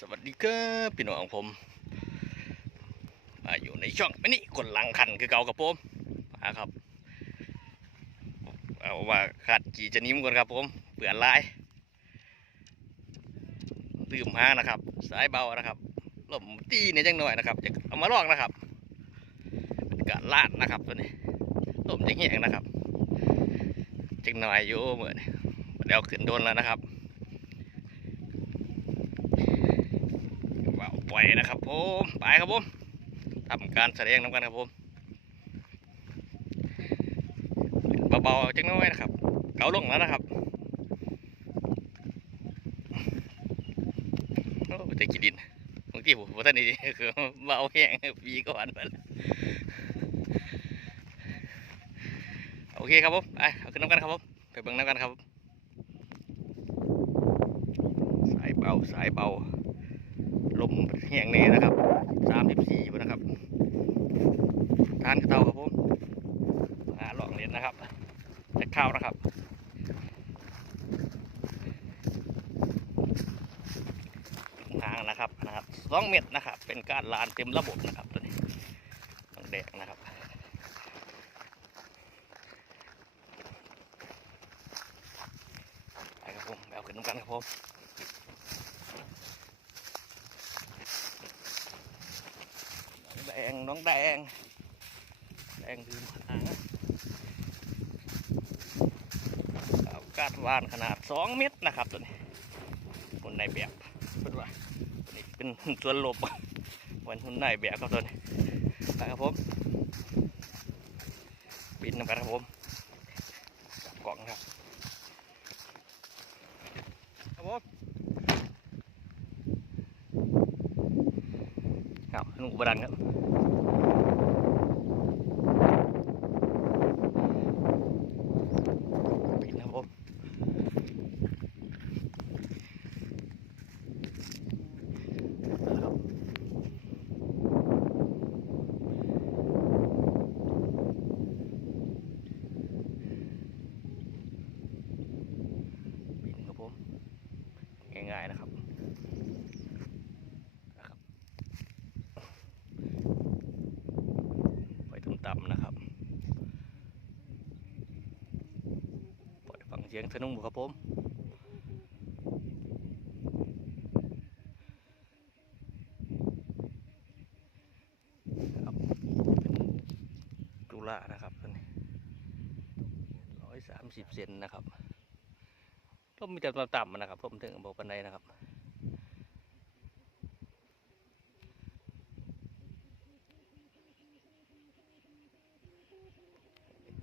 สวัสดีครับพี่น้องผม มาอยู่ในช่องอันนี้คนหลังคันคือเก่ากับผมมาครับ เอาว่าขัดกี่จะนิ้มก่อนครับผมเปลือนลายตื่มห้างนะครับ สายเบานะครับลมตีเนี่ยจังหน่อยนะครับจะเอามาลองนะครับการลาดนะครับตัวนี้ลมจะเงี้ยงนะครับจังหน่อยอยู่เหมือนเดี๋ยวขึ้นโดนแล้วนะครับ ว้าวปนะครับผมไปครับผมทำการแสดงน้ำกันครับผมเบาๆจังน้อยนะครับเกาลงแล้วนะครับโอ้แต่กินดินบางทีผมว่าท่านนี่คือเบาแห้งปีก่อนไปแล้วโอเคครับผมไปเอาขึ้นน้ำกันครับผมไปเบิ่งน้ำกันครับ สายเบาสายเบาลม แห้งนี่นะครับสามสิบสี่นะครับทานกระเตาครับผมหาหลอกเล่นนะครับจะข้าวนะครับทางนะครับนะครับสองเม็ดนะครับ เป็นการลานเต็มระบบนะครับตัวนี้ต้องแดกนะครับไปครับผมไปเอาขึ้นน้ำกันครับผม น้อ งแดงน้องแดง แดงดื่มหางเอากาดวานขนาดสองเมตรนะครับตัวนี้หุ่นในแบบเป็นว่าตัวนี้เป็นส่วนลบวันหุ่นในแบบครับตัวนี้ไปครับผมบินนำกันครับผมกลับกล่องครับผมเอาหนุ่มอุ บดันครับปิดนะครับผมบินครับผมง่ายๆนะครับไว้ต่ำๆนะครับ ปล่อยฟังเสียงสนุครับผมครับเป็นกุล่านะครับตัวนี้ร้อยสามสิบเซนนะครับก็มีแต่ต่ำๆนะครับผมถึงบอกปันไดนะครับ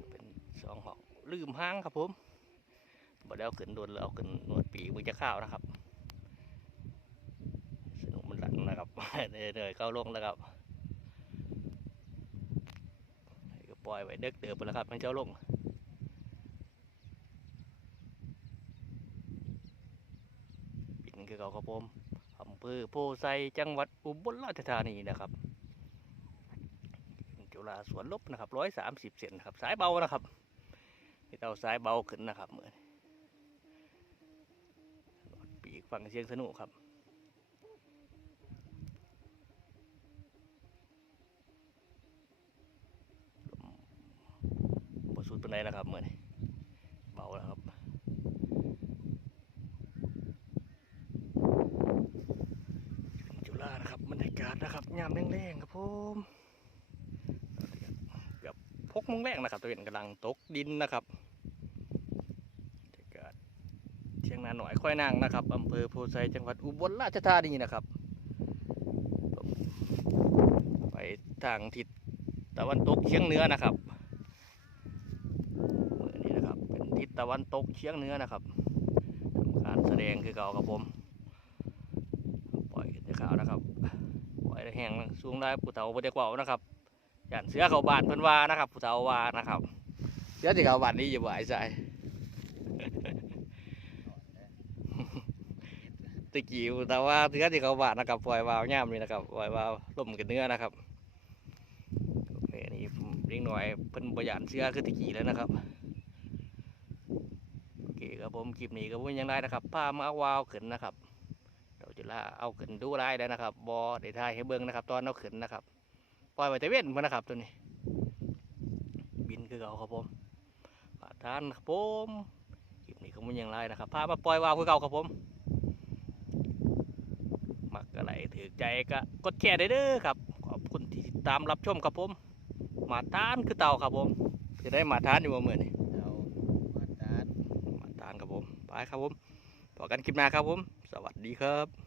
เป็นสองหอกลืมห้างครับผม บ่ได้เอาขึ้นโดนแล้วเอาขึ้นหนวดปีกมันจะข้าวนะครับ สนุกมันหลังนะครับเหนื่อยเข้าลงแล้วครับก็ปล่อยไว้เด็กเดือบไปแล้วครับมันเจ้าลงบินคือเขาครับผมอำเภอโพไซจังหวัดอุบลราชธานีนะครับจุฬาสวนลบนะครับร้อยสามสิบเซนนะครับสายเบานะครับเตาซ้ายเบาขึ้นนะครับเหมือน ปีกฟังเสียงสนุกครับลมบสุดเป็นไรนะครับเมื่อนเบาแล้วครับจุฬานะครับบรรยากาศนะครับยามแรงๆครับผมเกือบพกโมงแรกนะครับตัวเองกำลังตกดินนะครับ บรรยากาศเชียงนาหน่อยค่อยนางนะครับอำเภอโพไซจังหวัดอุบลราชธานีนะครับ ไปทางทิศตะวันตกเฉียงเหนือนะครับเมื่อนี้นะครับเป็นทิศตะวันตกเฉียงเหนือนะครับทำการแสดงคือเก่าครับผม ปล่อยกันจะขาวนะครับ ปล่อยแห้งสูงได้ผู้เฒ่าบ่ได้กว่านะครับย่านเสือเขาบานเพิ่นว่านะครับผู้เฒ่าว่านะครับเสือที่เขาบานนี้อย่าบ่ายใจ ตะกี้แต่ว่าเนื้อที่เขาบาดนะครับปล่อยวาวย่ามนี่นะครับปล่อยวาวล่มกับเนื้อนะครับโอเคนี่ผมเลี้ยงหน่อยเพิ่นประหยัดเสื้อคือตะกี้แล้วนะครับโอเคครับผมคลิปนี้ก็ผมยังได้นะครับพามาวาวขึ้นนะครับเราจุฬาเอาขึ้นดูได้แล้วนะครับบอได้ถ่ายให้เบิ่งนะครับ ตอนเอาขึ้นนะครับปล่อยไว้แต่เว้นมานะครับตัวนี้ บินคือเก่าครับผมมาทานครับผมคลิปนี้ก็มันยังไรนะครับพามาปล่อยวาวคือเก่าครับผม ถือใจก็กดแชร์ได้เด้อครับ ขอบคุณที่ติดตามรับชมครับผม มาทานคือเต่าครับผมจะได้มาทานอยู่บ่เมื่อนี้เรามาตาดมาทานครับผมไปครับผมพอกันคลิปหน้าครับผม สวัสดีครับ